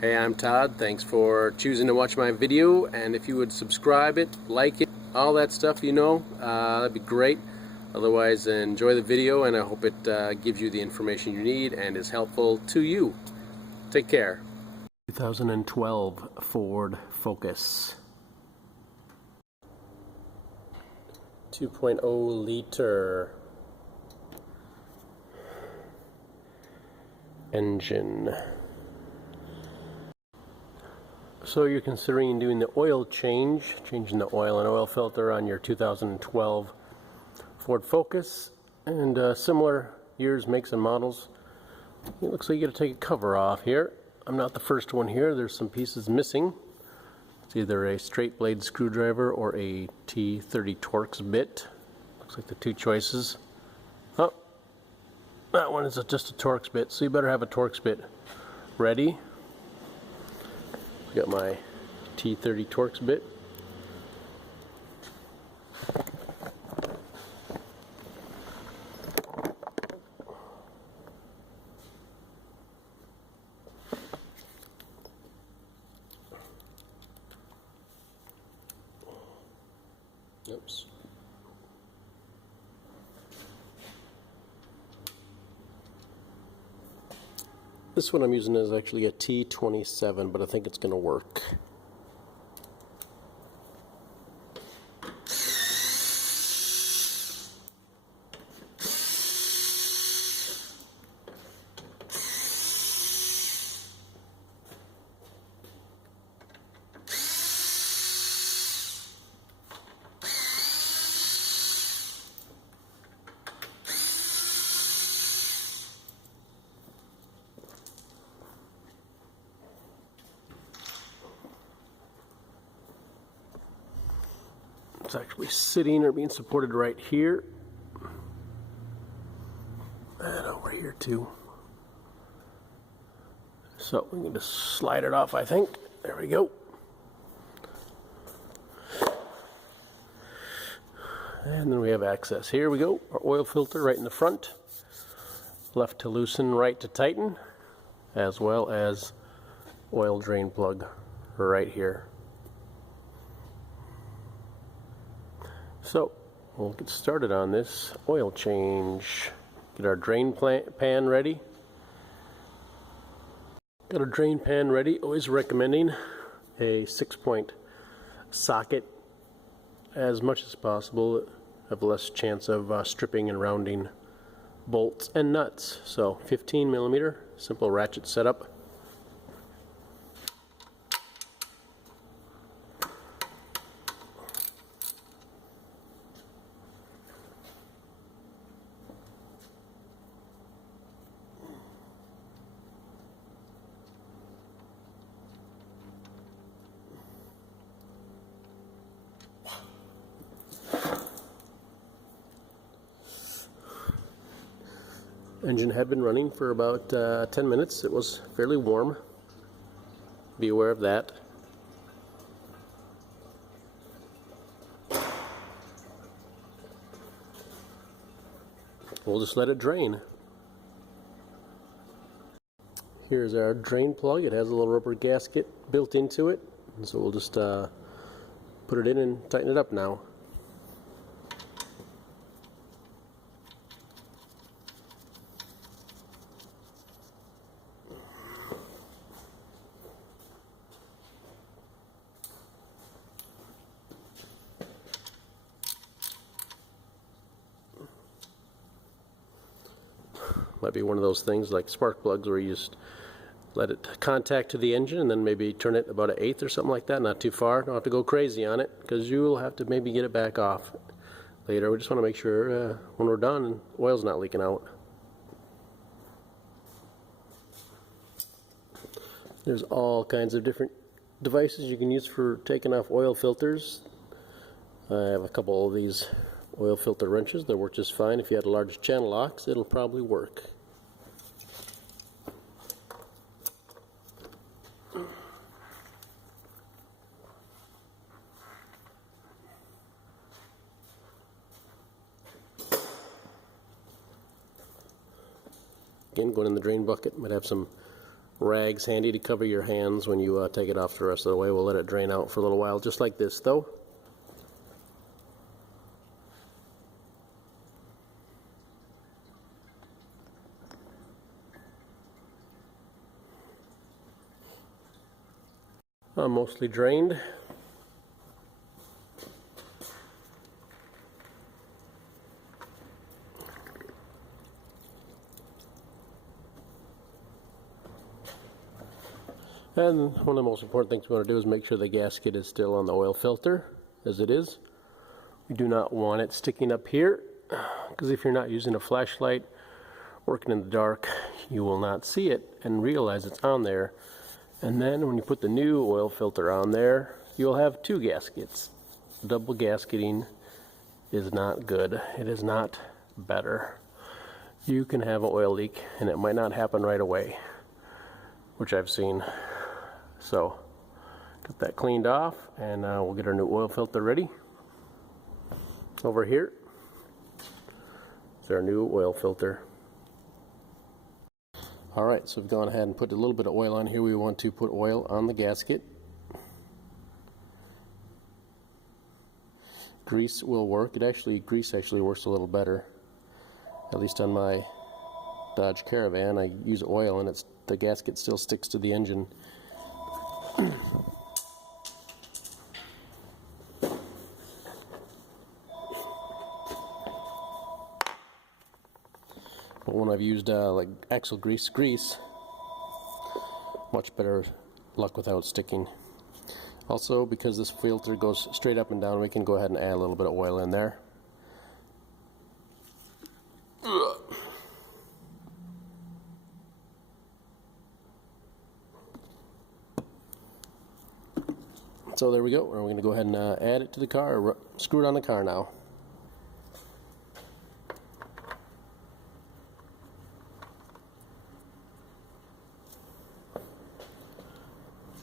Hey, I'm Todd. Thanks for choosing to watch my video, and if you would subscribe it, like it, all that stuff, that'd be great. Otherwise, enjoy the video, and I hope it gives you the information you need and is helpful to you. Take care. 2012 Ford Focus. 2.0 liter engine. So you're considering doing the oil change, changing the oil and oil filter on your 2012 Ford Focus, and similar years, makes, and models. It looks like you got to take a cover off here. I'm not the first one here. There's some pieces missing. It's either a straight blade screwdriver or a T30 Torx bit. Looks like the two choices. Oh, that one is just a Torx bit, so you better have a Torx bit ready. Got my T30 Torx bit. Oops. This one I'm using is actually a T27, but I think it's going to work. It's actually sitting or being supported right here, and over here too. So we can just slide it off, I think. There we go. And then we have access. Here we go. Our oil filter right in the front. Left to loosen, right to tighten, as well as oil drain plug right here. So we'll get started on this oil change. Get our drain pan ready. Got our drain pan ready. Always recommending a 6-point socket as much as possible. Have less chance of stripping and rounding bolts and nuts. So 15mm, simple ratchet setup. Engine had been running for about 10 minutes. It was fairly warm. Be aware of that. We'll just let it drain. Here's our drain plug. It has a little rubber gasket built into it, and so we'll just put it in and tighten it up now. Might be one of those things like spark plugs where you just let it contact to the engine and then maybe turn it about 1/8 or something like that, not too far. Don't have to go crazy on it because you will have to maybe get it back off later. We just want to make sure when we're done, oil's not leaking out. There's all kinds of different devices you can use for taking off oil filters. I have a couple of these oil filter wrenches that work just fine. If you had a large channel locks, it'll probably work. Again, going in the drain bucket, might have some rags handy to cover your hands when you take it off the rest of the way. We'll let it drain out for a little while, just like this though. Mostly drained. And one of the most important things we want to do is make sure the gasket is still on the oil filter, as it is. We do not want it sticking up here, because if you're not using a flashlight, working in the dark, you will not see it and realize it's on there. And then when you put the new oil filter on there, you'll have two gaskets. Double gasketing is not good. It is not better. You can have an oil leak and it might not happen right away, which I've seen. So get that cleaned off and we'll get our new oil filter ready. Over here is our new oil filter. Alright, so we've gone ahead and put a little bit of oil on here. We want to put oil on the gasket. Grease will work. Grease actually works a little better. At least on my Dodge Caravan, I use oil and the gasket still sticks to the engine. But when I've used like axle grease, much better luck without sticking. Also, because this filter goes straight up and down, we can go ahead and add a little bit of oil in there. So there we go. We're going to go ahead and add it to the car, or screw it on the car now.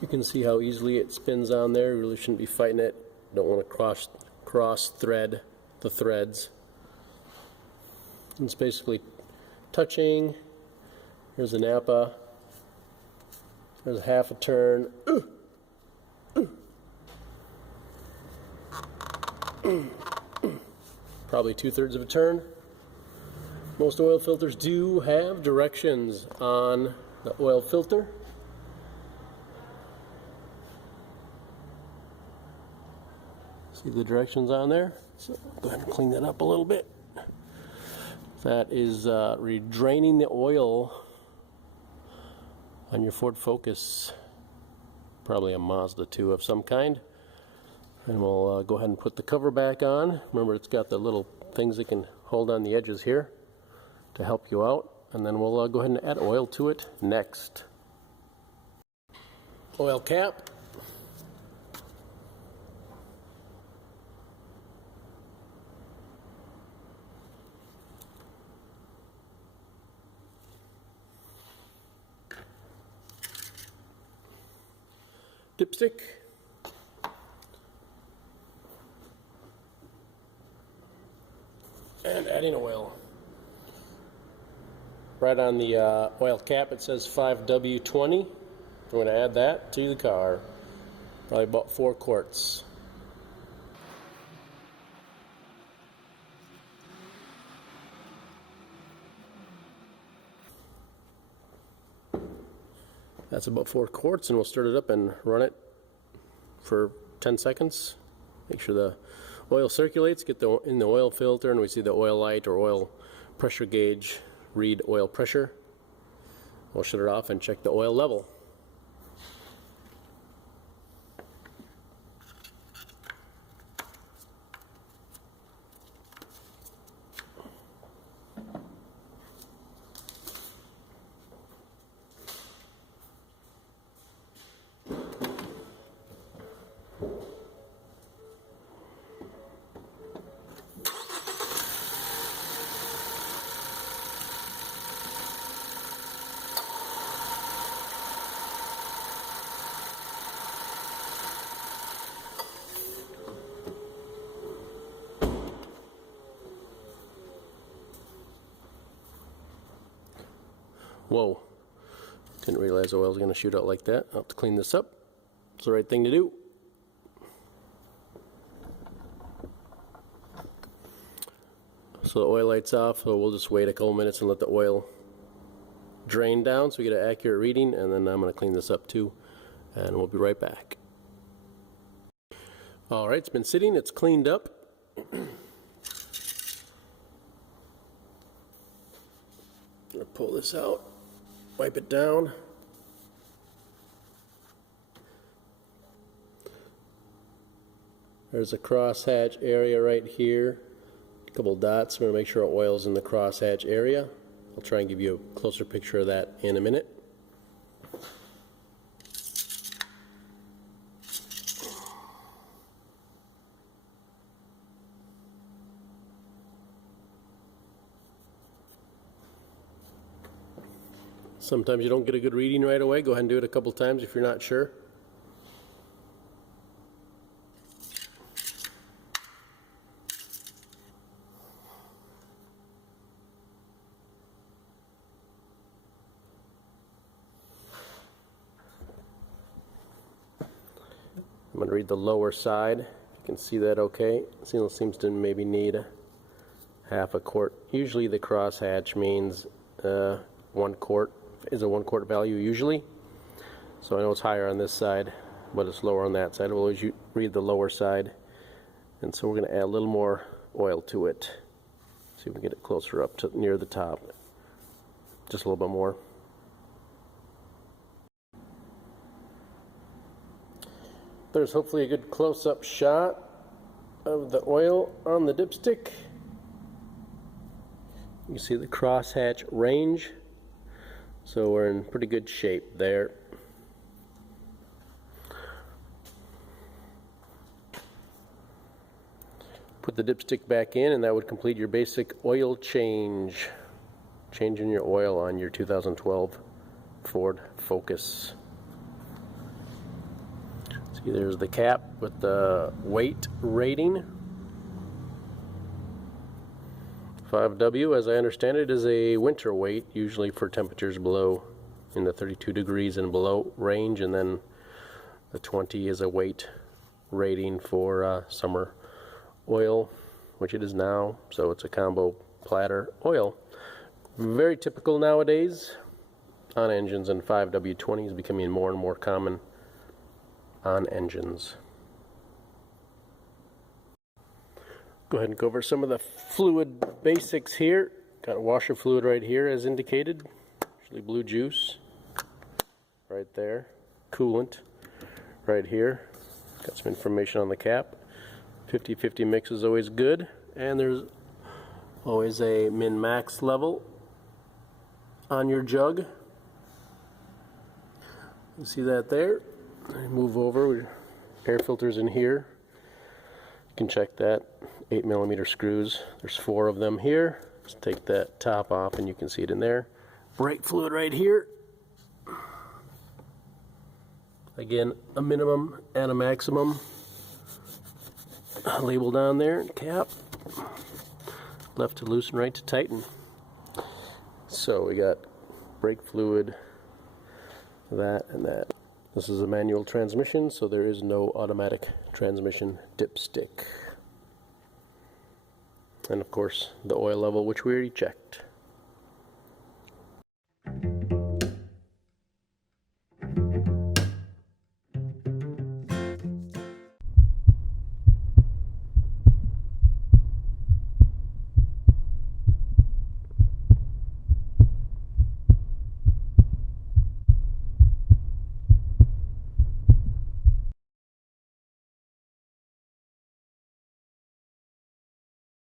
You can see how easily it spins on there. You really shouldn't be fighting it. Don't want to cross thread the threads. It's basically touching. Here's a Napa. There's half a turn. Probably 2/3 of a turn. Most oil filters do have directions on the oil filter. See the directions on there? So go ahead and clean that up a little bit. That is draining the oil on your Ford Focus, probably a Mazda 2 of some kind. And we'll go ahead and put the cover back on. Remember, it's got the little things that can hold on the edges here to help you out. And then we'll go ahead and add oil to it next. Oil cap. Dipstick. And adding oil. Right on the oil cap it says 5W20. We're going to add that to the car. Probably about 4 quarts. That's about 4 quarts, and we'll stir it up and run it for 10 seconds. Make sure the oil circulates, get in the oil filter, and we see the oil light or oil pressure gauge read oil pressure. We'll shut it off and check the oil level. Whoa, Didn't realize oil was going to shoot out like that. I'll have to clean this up. It's the right thing to do. So the oil light's off, so we'll just wait a couple minutes and let the oil drain down so we get an accurate reading, and then I'm going to clean this up too, and we'll be right back. Alright, it's been sitting, it's cleaned up. I'm going to pull this out, wipe it down. There's a crosshatch area right here. A couple dots. We're going to make sure our oil's in the crosshatch area. I'll try and give you a closer picture of that in a minute. Sometimes you don't get a good reading right away. Go ahead and do it a couple times if you're not sure. I'm going to read the lower side. You can see that okay. It seems to maybe need half a quart. Usually the crosshatch means 1 quart is a 1 quart value usually. So I know it's higher on this side, but it's lower on that side. We'll always read the lower side. And so we're going to add a little more oil to it. See if we can get it closer up to near the top. Just a little bit more. There's hopefully a good close-up shot of the oil on the dipstick. You see the crosshatch range. So we're in pretty good shape there. Put the dipstick back in, and that would complete your basic oil change. Changing your oil on your 2012 Ford Focus. See, there's the cap with the weight rating. 5W, as I understand it, is a winter weight, usually for temperatures below in the 32 degrees and below range, and then the 20 is a weight rating for summer oil, which it is now. So it's a combo platter oil. Very typical nowadays on engines, and 5W20 is becoming more and more common on engines. Go ahead and go over some of the fluid basics here. Got washer fluid right here as indicated. Usually blue juice right there. Coolant right here. Got some information on the cap. 50-50 mix is always good. And there's always a min-max level on your jug. You see that there? Move over. Air filters in here. You can check that. 8mm screws. There's 4 of them here. Just take that top off and you can see it in there. Brake fluid right here. Again, a minimum and a maximum. Labeled on there. Cap. Left to loosen, right to tighten. So we got brake fluid, that and that. This is a manual transmission, so there is no automatic transmission dipstick. And of course, the oil level, which we already checked.